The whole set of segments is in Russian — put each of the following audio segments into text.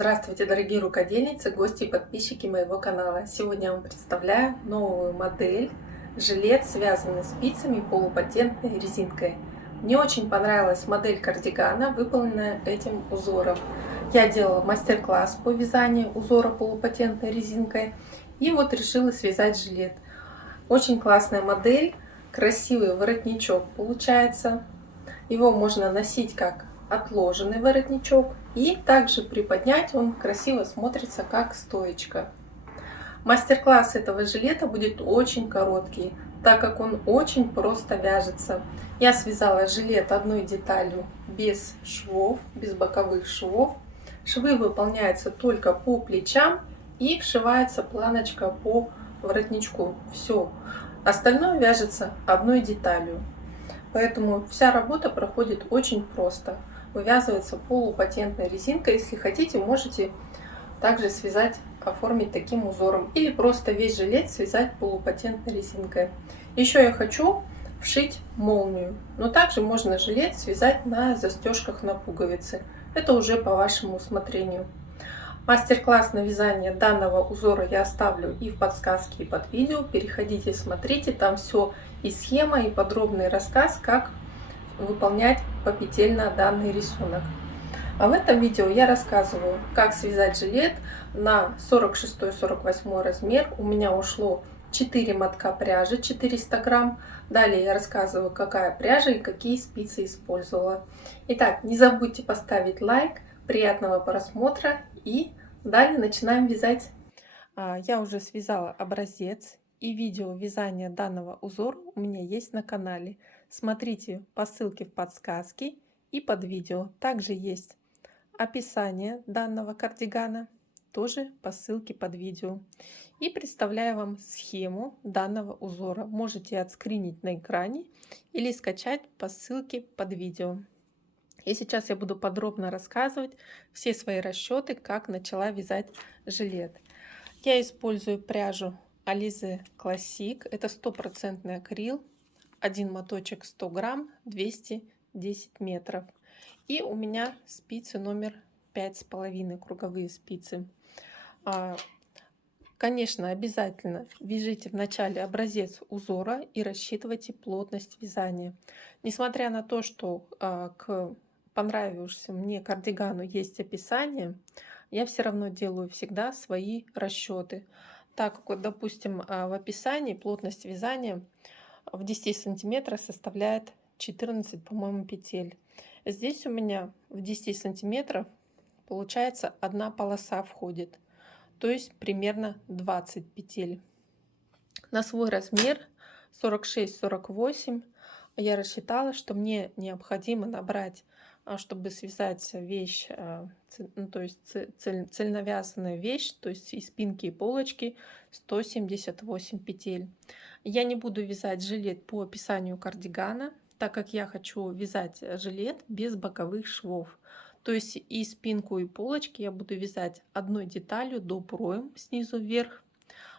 Здравствуйте, дорогие рукодельницы, гости и подписчики моего канала. Сегодня я вам представляю новую модель жилет, связанный спицами полупатентной резинкой. Мне очень понравилась модель кардигана, выполненная этим узором. Я делала мастер-класс по вязанию узора полупатентной резинкой и вот решила связать жилет. Очень классная модель, красивый воротничок получается. Его можно носить как отложенный воротничок, и также приподнять он красиво смотрится как стоечка. Мастер-класс этого жилета будет очень короткий, так как он очень просто вяжется. Я связала жилет одной деталью без швов, без боковых швов. Швы выполняются только по плечам и вшивается планочка по воротничку. Все. Остальное вяжется одной деталью. Поэтому вся работа проходит очень просто. Вывязывается полупатентной резинкой. Если хотите, можете также связать, оформить таким узором. Или просто весь жилет связать полупатентной резинкой. Еще я хочу вшить молнию. Но также можно жилет связать на застежках на пуговицы. Это уже по вашему усмотрению. Мастер-класс на вязание данного узора я оставлю и в подсказке, и под видео. Переходите, смотрите, там все и схема, и подробный рассказ, как выполнять попетельно данный рисунок. А в этом видео я рассказываю, как связать жилет на 46-48 размер. У меня ушло 4 мотка пряжи, 400 грамм. Далее я рассказываю, какая пряжа и какие спицы использовала. Итак, не забудьте поставить лайк. Приятного просмотра и далее начинаем вязать. Я уже связала образец, и видео вязания данного узора у меня есть на канале. Смотрите по ссылке в подсказке и под видео. Также есть описание данного кардигана, тоже по ссылке под видео. И представляю вам схему данного узора. Можете отскринить на экране или скачать по ссылке под видео. И сейчас я буду подробно рассказывать все свои расчеты, как начала вязать жилет. Я использую пряжу Alize Classic. Это стопроцентный акрил. Один моточек 100 грамм, 210 метров. И у меня спицы номер 5,5, круговые спицы. Конечно, обязательно вяжите вначале образец узора и рассчитывайте плотность вязания. Несмотря на то, что к понравившемуся мне кардигану есть описание, я все равно делаю всегда свои расчеты. Так как, вот, допустим, в описании плотность вязания в 10 сантиметрах составляет 14, по-моему, петель. Здесь у меня в 10 сантиметров получается одна полоса входит, то есть примерно 20 петель. На свой размер 46-48 я рассчитала, что мне необходимо набрать, чтобы связать вещь, то есть цельновязанная вещь, то есть и спинки, и полочки, 178 петель. Я не буду вязать жилет по описанию кардигана, так как я хочу вязать жилет без боковых швов. То есть и спинку, и полочки я буду вязать одной деталью до проем снизу вверх,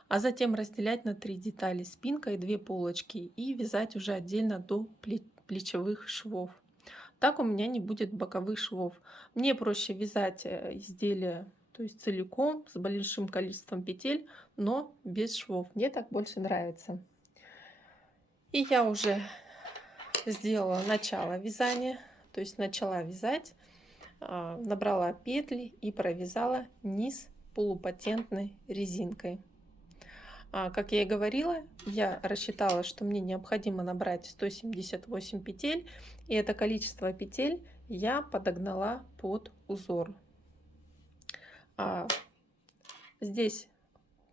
а затем разделять на 3 детали: спинка и 2 полочки, и вязать уже отдельно до плечевых швов. Так у меня не будет боковых швов. Мне проще вязать изделие, то есть целиком, с большим количеством петель, но без швов. Мне так больше нравится. И я уже сделала начало вязания, то есть начала вязать, набрала петли и провязала низ полупатентной резинкой. Как я и говорила, я рассчитала, что мне необходимо набрать 178 петель, и это количество петель я подогнала под узор. Здесь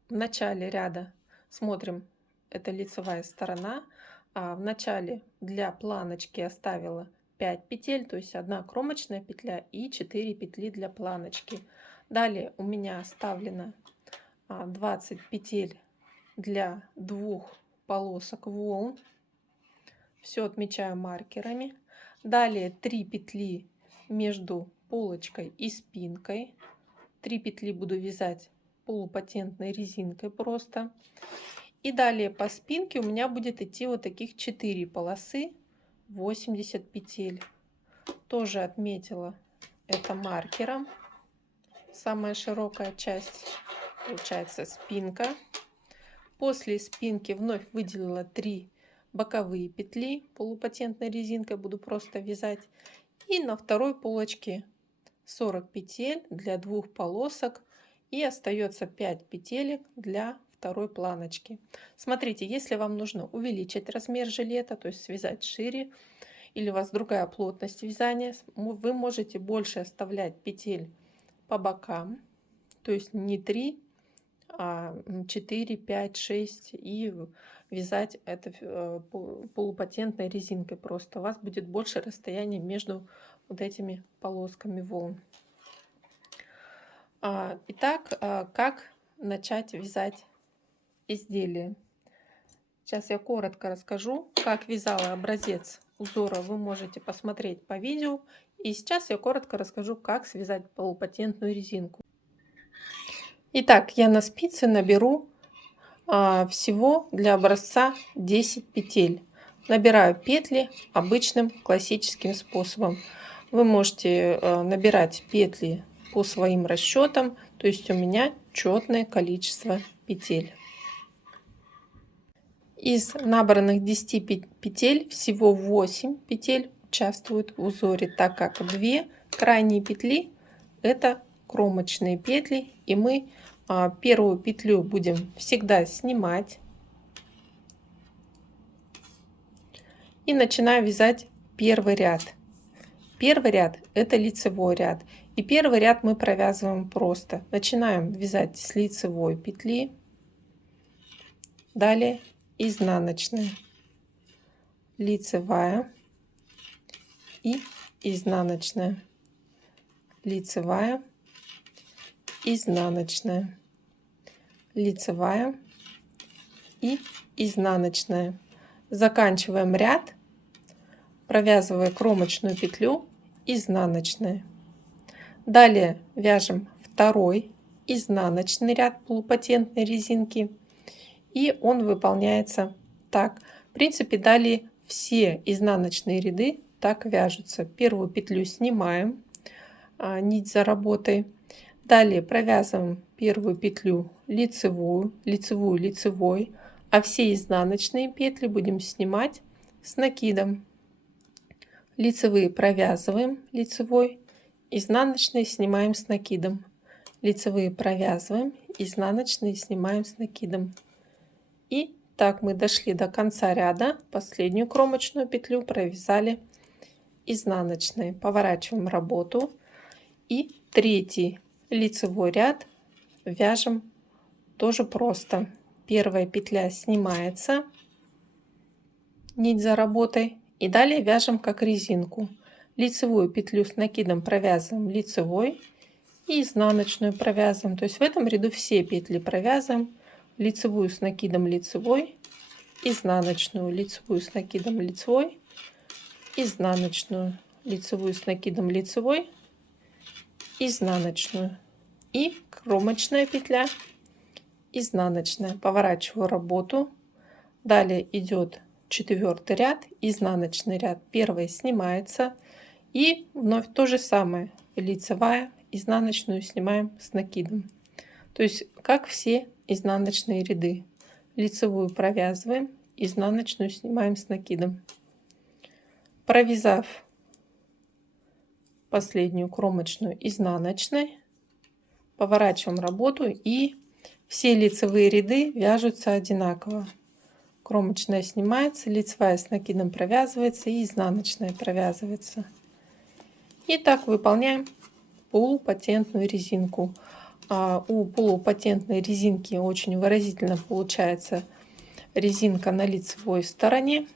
в начале ряда смотрим, это лицевая сторона. В начале для планочки оставила 5 петель, то есть 1 кромочная петля и 4 петли для планочки. Далее у меня оставлено 20 петель для 2 полосок волн. Все отмечаю маркерами. Далее 3 петли между полочкой и спинкой. 3 петли буду вязать полупатентной резинкой просто. И далее по спинке у меня будет идти вот таких 4 полосы, 80 петель. Тоже отметила это маркером. Самая широкая часть получается спинка. После спинки вновь выделила 3 боковые петли полупатентной резинкой, буду просто вязать. И на второй полочке 40 петель для 2 полосок, и остается 5 петелек для второй планочки. Смотрите, если вам нужно увеличить размер жилета, то есть связать шире, или у вас другая плотность вязания, вы можете больше оставлять петель по бокам, то есть не 3, а 4, 5, 6, и вязать это полупатентной резинкой просто. У вас будет больше расстояния между вот этими полосками волн. Итак, как начать вязать изделие? Сейчас я коротко расскажу, как вязала образец узора, вы можете посмотреть по видео. И сейчас я коротко расскажу, как связать полупатентную резинку. Итак, я на спице наберу всего для образца 10 петель. Набираю петли обычным классическим способом. Вы можете набирать петли по своим расчетам, то есть у меня четное количество петель. Из набранных 10 петель всего 8 петель участвуют в узоре, так как 2 крайние петли это кромочные петли, и мы первую петлю будем всегда снимать и начинаем вязать первый ряд. Первый ряд это лицевой ряд, и первый ряд мы провязываем просто. Начинаем вязать с лицевой петли, далее изнаночная, лицевая и изнаночная, лицевая, изнаночная, лицевая и изнаночная. Заканчиваем ряд, провязывая кромочную петлю, изнаночная. Далее вяжем второй изнаночный ряд полупатентной резинки, и он выполняется так. В принципе, далее все изнаночные ряды так вяжутся. Первую петлю снимаем, нить за работой. Далее провязываем первую петлю лицевую, лицевую, лицевой, а все изнаночные петли будем снимать с накидом. Лицевые провязываем лицевой, изнаночные снимаем с накидом. Лицевые провязываем, изнаночные снимаем с накидом. И так мы дошли до конца ряда, последнюю кромочную петлю провязали изнаночной. Поворачиваем работу, и третий лицевой ряд вяжем тоже просто. Первая петля снимается, нить за работой, и далее вяжем как резинку. Лицевую петлю с накидом провязываем лицевой и изнаночную провязываем. То есть в этом ряду все петли провязываем. Лицевую с накидом лицевой, изнаночную, лицевую с накидом лицевой, изнаночную, лицевую с накидом лицевой, изнаночную и кромочная петля, изнаночная. Поворачиваю работу. Далее идет четвертый ряд, изнаночный ряд. Первый снимается, и вновь то же самое. Лицевая, изнаночную снимаем с накидом. То есть как все изнаночные ряды. Лицевую провязываем, изнаночную снимаем с накидом. Провязав последнюю кромочную изнаночной, поворачиваем работу, и все лицевые ряды вяжутся одинаково. Кромочная снимается, лицевая с накидом провязывается и изнаночная провязывается. И так выполняем полупатентную резинку. У полупатентной резинки очень выразительно получается резинка на лицевой стороне,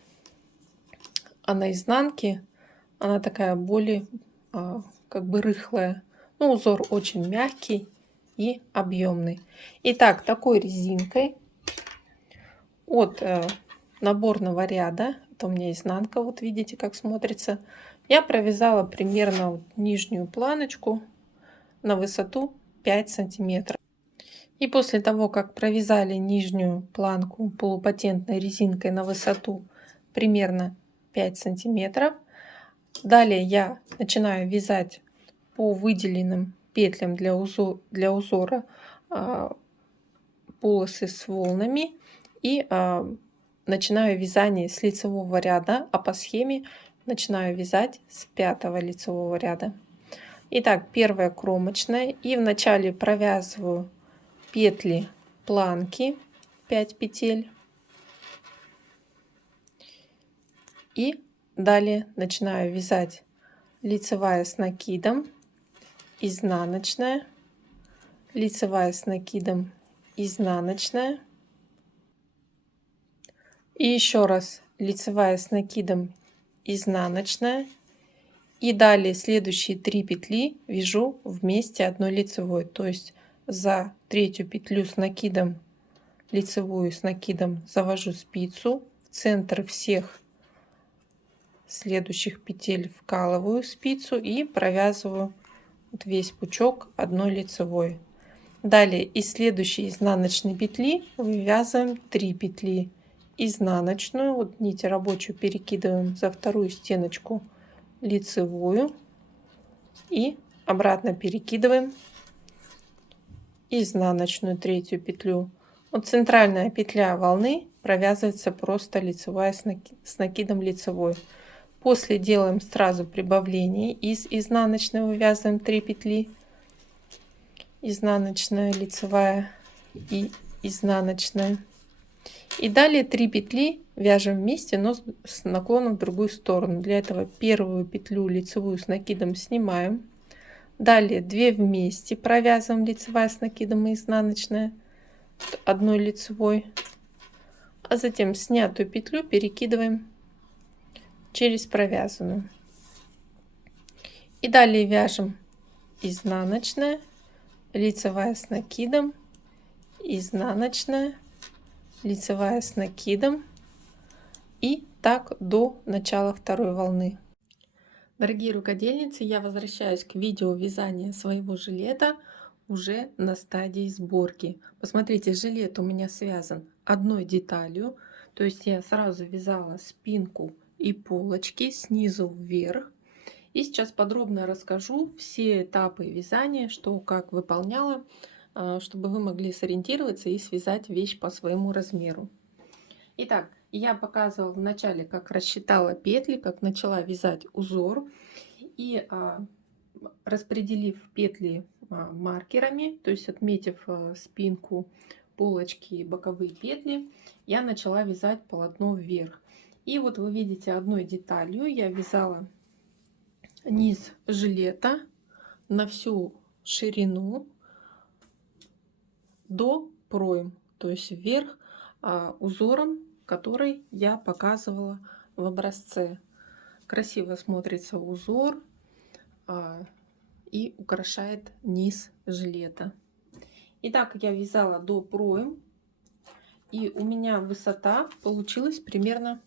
а на изнанке она такая более как бы рыхлая. Но узор очень мягкий и объемный. Итак, такой резинкой от наборного ряда, это у меня изнанка, вот видите, как смотрится, я провязала примерно вот нижнюю планочку на высоту 5 сантиметров. И после того, как провязали нижнюю планку полупатентной резинкой на высоту примерно 5 сантиметров, далее я начинаю вязать по выделенным петлям для узора полосы с волнами и начинаю вязание с лицевого ряда, а по схеме начинаю вязать с 5-го лицевого ряда. Итак, первая кромочная, и вначале провязываю петли планки 5 петель и далее начинаю вязать лицевая с накидом, изнаночная, лицевая с накидом, изнаночная, и еще раз лицевая с накидом, изнаночная, и далее следующие 3 петли вяжу вместе одной лицевой, то есть за третью петлю с накидом, лицевую с накидом, завожу спицу, в центр всех следующих петель вкалываю спицу и провязываю вот весь пучок одной лицевой. Далее из следующей изнаночной петли вывязываем 3 петли изнаночную, вот нить рабочую перекидываем за вторую стеночку лицевую и обратно перекидываем изнаночную третью петлю. Вот центральная петля волны провязывается просто лицевая с накидом лицевой. После делаем сразу прибавление, из изнаночной вывязываем 3 петли, изнаночная, лицевая и изнаночная. И далее 3 петли вяжем вместе, но с наклоном в другую сторону. Для этого первую петлю лицевую с накидом снимаем. Далее 2 вместе провязываем лицевая с накидом и изнаночная одной лицевой. А затем снятую петлю перекидываем через провязанную. И далее вяжем изнаночная, лицевая с накидом, изнаночная, лицевая с накидом, и так до начала второй волны. Дорогие рукодельницы, я возвращаюсь к видео вязания своего жилета уже на стадии сборки. Посмотрите, жилет у меня связан одной деталью, то есть я сразу вязала спинку и полочки снизу вверх. И сейчас подробно расскажу все этапы вязания, что как выполняла, чтобы вы могли сориентироваться и связать вещь по своему размеру. Итак, я показывала в начале, как рассчитала петли, как начала вязать узор. И распределив петли маркерами, то есть отметив спинку, полочки и боковые петли, я начала вязать полотно вверх. И вот вы видите, одной деталью я вязала низ жилета на всю ширину до пройм, то есть вверх узором, который я показывала в образце. Красиво смотрится узор и украшает низ жилета. Итак, я вязала до пройм, и у меня высота получилась примерно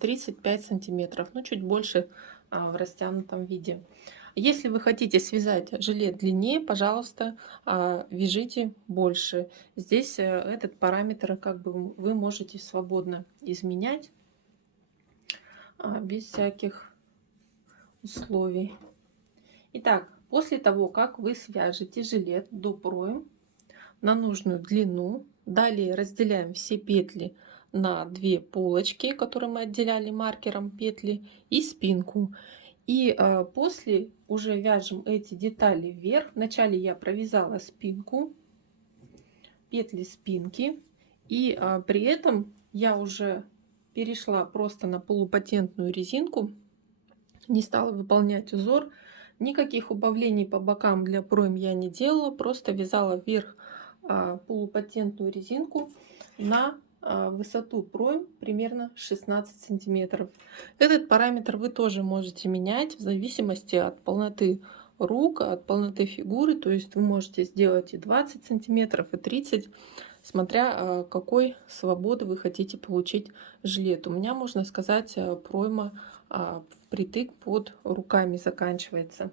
35 сантиметров, ну чуть больше в растянутом виде. Если вы хотите связать жилет длиннее, пожалуйста, вяжите больше. Здесь этот параметр как бы вы можете свободно изменять без всяких условий. Итак, после того, как вы свяжете жилет до пройм на нужную длину, далее разделяем все петли на 2 полочки, которые мы отделяли маркером петли, и спинку. И после уже вяжем эти детали вверх. Вначале я провязала спинку, петли спинки, и при этом я уже перешла просто на полупатентную резинку, не стала выполнять узор. Никаких убавлений по бокам для пройм я не делала, просто вязала вверх полупатентную резинку на высоту пройм примерно 16 сантиметров. Этот параметр вы тоже можете менять в зависимости от полноты рук, от полноты фигуры. То есть вы можете сделать и 20 сантиметров, и 30, смотря какой свободы вы хотите получить жилет. У меня, можно сказать, пройма впритык под руками заканчивается.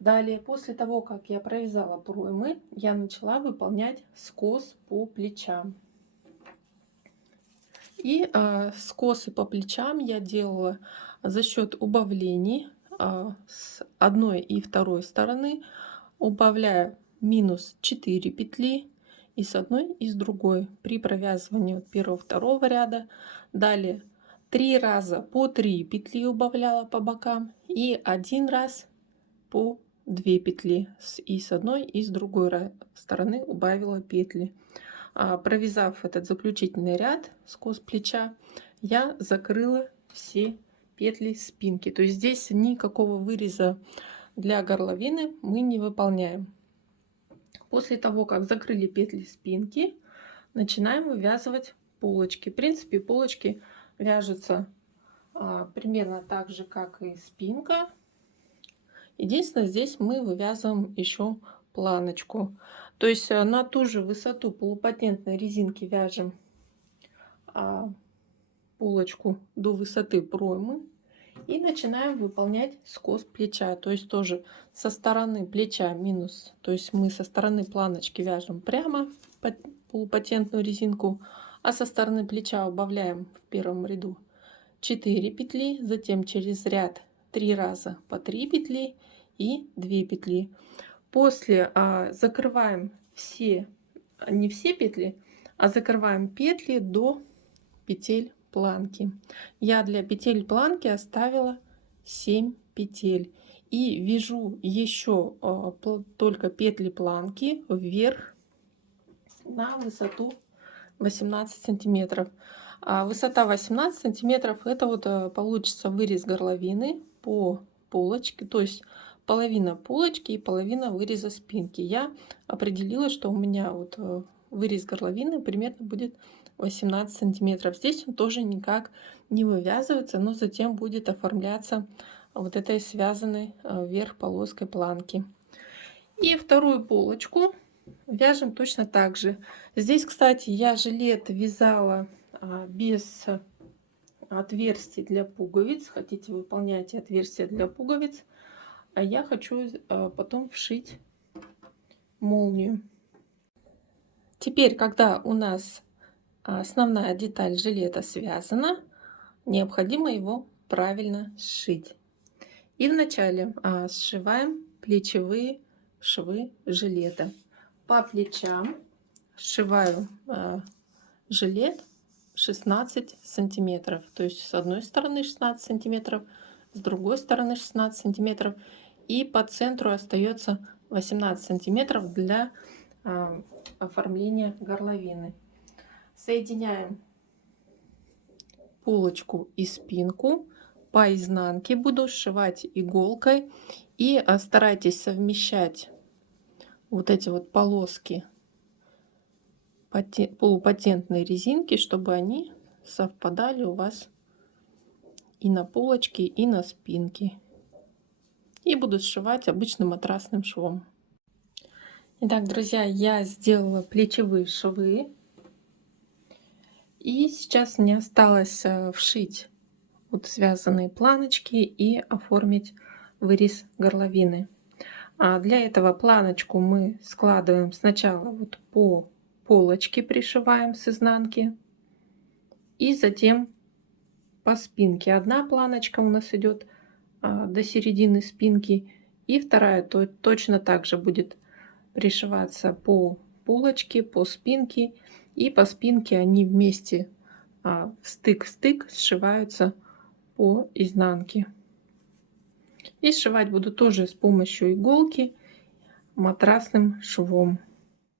Далее, после того, как я провязала проймы, я начала выполнять скос по плечам. И скосы по плечам я делала за счет убавлений с одной и второй стороны. убавляю минус 4 петли и с одной, и с другой при провязывании вот первого-второго ряда. Далее 3 раза по 3 петли убавляла по бокам и 1 раз по 2 петли и с одной, и с другой стороны убавила петли. Провязав этот заключительный ряд скос плеча, я закрыла все петли спинки. То есть здесь никакого выреза для горловины мы не выполняем. После того, как закрыли петли спинки, начинаем вывязывать полочки. В принципе, полочки вяжутся примерно так же, как и спинка. Единственное, здесь мы вывязываем еще планочку. То есть на ту же высоту полупатентной резинки вяжем полочку до высоты проймы и начинаем выполнять скос плеча. То есть тоже со стороны плеча минус, то есть мы со стороны планочки вяжем прямо полупатентную резинку, а со стороны плеча убавляем в первом ряду 4 петли, затем через ряд 3 раза по 3 петли и 2 петли. После закрываем все, не все петли, а закрываем петли до петель планки. Я для петель планки оставила 7 петель и вяжу еще только петли планки вверх на высоту 18 сантиметров. Высота 18 сантиметров, это вот получится вырез горловины по полочке, то есть половина полочки и половина выреза спинки. Я определила, что у меня вот вырез горловины примерно будет 18 сантиметров. Здесь он тоже никак не вывязывается, но затем будет оформляться вот этой связанной вверх полоской планки. И вторую полочку вяжем точно так же. Здесь, кстати, я жилет вязала без отверстий для пуговиц. Хотите, выполняйте отверстия для пуговиц. А я хочу потом вшить молнию. Теперь, когда у нас основная деталь жилета связана, необходимо его правильно сшить. И вначале сшиваем плечевые швы жилета. По плечам сшиваю жилет 16 сантиметров. То есть с одной стороны 16 сантиметров, с другой стороны 16 сантиметров. И по центру остается 18 сантиметров для оформления горловины. Соединяем полочку и спинку. По изнанке буду сшивать иголкой. И старайтесь совмещать вот эти вот полоски полупатентной резинки, чтобы они совпадали у вас и на полочке, и на спинке. И буду сшивать обычным матрасным швом. Итак, друзья, я сделала плечевые швы. И сейчас мне осталось вшить вот связанные планочки и оформить вырез горловины. Для этого планочку мы складываем сначала вот по полочке, пришиваем с изнанки, и затем по спинке. Одна планочка у нас идет до середины спинки, и вторая точно так же будет пришиваться по полочке, по спинке, и по спинке они вместе в стык сшиваются по изнанке. И сшивать буду тоже с помощью иголки матрасным швом.